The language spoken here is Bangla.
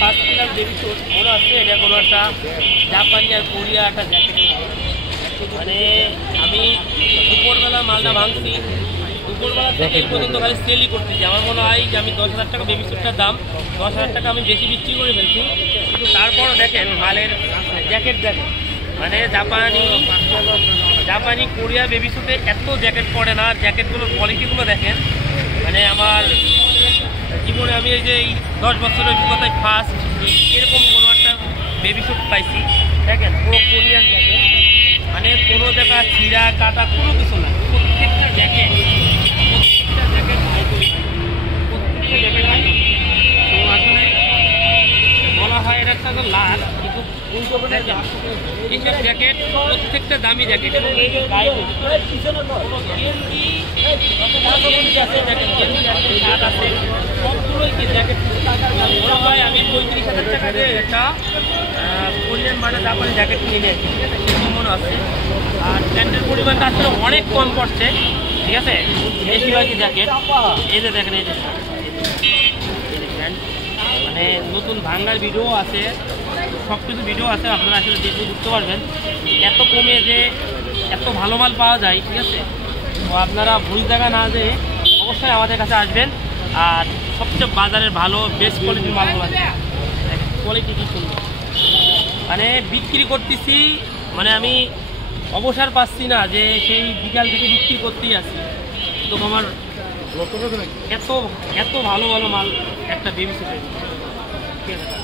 ফার্স্ট ক্লাস বেবি স্যুট মনে হচ্ছে এটা কোনো একটা জাপানি আর কোরিয়া একটা জ্যাকেট। মানে আমি দুপুরবেলা মালটা ভাঙছি, দুপুরবেলা থেকে এই পর্যন্ত খালি সেলই করতেছি। আমার মনে হয় যে আমি 10,000 টাকা বেবি স্যুটটার দাম 10,000 টাকা আমি বেশি বিক্রি করে ফেলছি। কিন্তু তারপরও দেখেন মালের জ্যাকেট দেখেন, মানে জাপানি কোরিয়া বেবি স্যুটে এত জ্যাকেট পড়ে না। জ্যাকেটগুলোর কোয়ালিটিগুলো দেখেন, মানে আমার জীবনে আমি এই যে 10 বছরের অভিজ্ঞতায় ফার্স্ট এরকম কোনো একটা বেবি স্যুট পাইছি। দেখেন পুরো কোরিয়ান জ্যাকেট, মানে কোনো জায়গা ছিঁড়া কাটা কোনো কিছু না। প্রত্যেকটা জ্যাকেট তো আসলে বলা হয় এটা একটা লাভ, কিন্তু এইসব জ্যাকেট প্রত্যেকটা দামি জ্যাকেট এবং এই যে গায়ে সবগুলোই কি জ্যাকেট মনে হয় আমি 35,000 টাকা দিয়ে একটা কোরিয়ান মানে জাপানি জ্যাকেট কিনে সেরকম মনে হচ্ছে। আর প্যান্টের পরিমাণটা আসলে অনেক কম পড়ছে, ঠিক আছে। বেশিরভাগই জ্যাকেট এই যে দেখেন, এই যে প্যান্ট, মানে নতুন ভাঙ্গার ভিডিও আছে, সব কিছু ভিডিও আছে, আপনারা আসলে দেখে বুঝতে পারবেন এত কমে যে এত ভালো মাল পাওয়া যায়, ঠিক আছে। তো আপনারা ভুল জায়গা না যেয়ে অবশ্যই আমাদের কাছে আসবেন। আর সবচেয়ে বাজারের ভালো বেস্ট কোয়ালিটির মালগুলো আছে, কোয়ালিটি কি সুন্দর, মানে বিক্রি করতেছি, মানে আমি অবসর পাচ্ছি না যে সেই বিকাল থেকে বিক্রি করতেই আছি। তো আমার এত এত ভালো ভালো মাল একটা বেবি স্যুটের, ঠিক আছে।